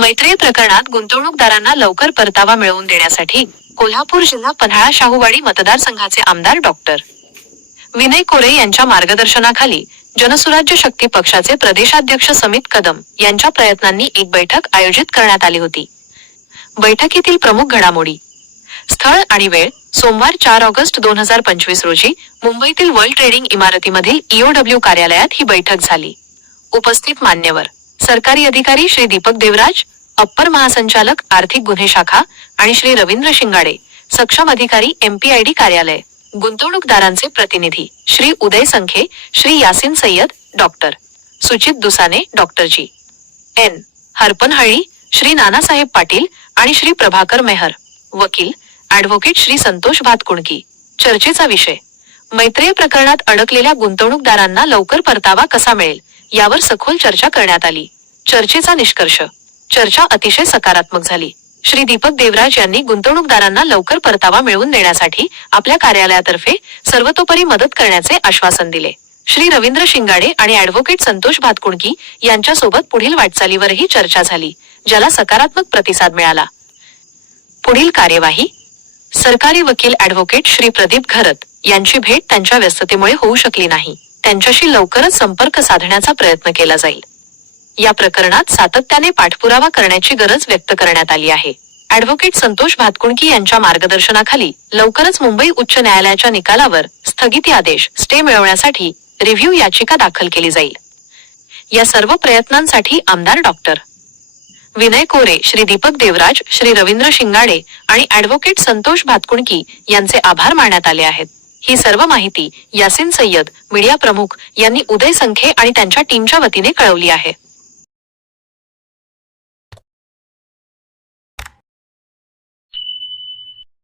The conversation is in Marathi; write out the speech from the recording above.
मैत्रेय प्रकरणात गुंतवणूकदारांना लवकर परतावा मिळवून देण्यासाठी कोल्हापूर जिल्हा पन्हाळा शाहूवाडी मतदारसंघाचे आमदार डॉक्टर. विनय कोरे यांच्या मार्गदर्शनाखाली जनसुराज्य शक्ती पक्षाचे प्रदेशाध्यक्ष समित कदम यांच्या प्रयत्नांनी एक बैठक आयोजित करण्यात आली होती. बैठकीतील प्रमुख घडामोडी. स्थळ आणि वेळ सोमवार चार ऑगस्ट दोन हजार पंचवीस रोजी मुंबईतील वर्ल्ड ट्रेडिंग इमारतीमधील ईओडब्ल्यू कार्यालयात ही बैठक झाली. उपस्थित मान्यवर सरकारी अधिकारी श्री दीपक देवराज अप्पर महासंचालक आर्थिक गुन्हे शाखा आणि श्री रवींद्र शिंगाडे सक्षम अधिकारी एमपीआयडी कार्यालय. गुंतवणूकदारांचे प्रतिनिधी Shri Uday Sankhe Shri Yasin Sayyad doctor. Suchit Dusane doctor G N. Harpanhalli Shri Nanasaheb Patil आणि श्री प्रभाकर मेहर. वकील ऍडव्होकेट श्री संतोष भातकुणकी. चर्चेचा विषय. मैत्रेय प्रकरणात अडकलेल्या गुंतवणूकदारांना लवकर परतावा कसा मिळेल यावर सखोल चर्चा करण्यात आली. चर्चेचा निष्कर्ष. चर्चा अतिशय सकारात्मक झाली. श्री दीपक देवराज यांनी गुंतवणूकदारांना लवकर परतावा मिळवून देण्यासाठी आपल्या कार्यालयातर्फे सर्वतोपरी मदत करण्याचे आश्वासन दिले. श्री रवींद्र शिंगाडे आणि ऍडव्होकेट संतोष भातकुणकी यांच्यासोबत पुढील वाटचालीवरही चर्चा झाली ज्याला सकारात्मक प्रतिसाद मिळाला. पुढील कार्यवाही. सरकारी वकील ऍडव्होकेट श्री प्रदीप घरत यांची भेट त्यांच्या व्यस्ततेमुळे होऊ शकली नाही. त्यांच्याशी लवकरच संपर्क साधण्याचा प्रयत्न केला जाईल. या प्रकरणात सातत्याने पाठपुरावा करण्याची गरज व्यक्त करण्यात आली आहे. ऍडव्होकेट संतोष भातकुणकी यांच्या मार्गदर्शनाखाली लवकरच मुंबई उच्च न्यायालयाच्या निकालावर स्थगिती आदेश स्टे मिळवण्यासाठी रिव्ह्यू याचिका दाखल केली जाईल. या सर्व प्रयत्नांसाठी आमदार डॉक्टर विनय कोरे श्री दीपक देवराज श्री रवींद्र शिंगाडे आणि ऍडव्होकेट संतोष भातकुणकी यांचे आभार मानण्यात आले आहेत. ही सर्व माहिती यासिन सय्यद मीडिया प्रमुख यांनी उदय संखे आणि त्यांच्या टीमच्या वतीने कळवली आहे.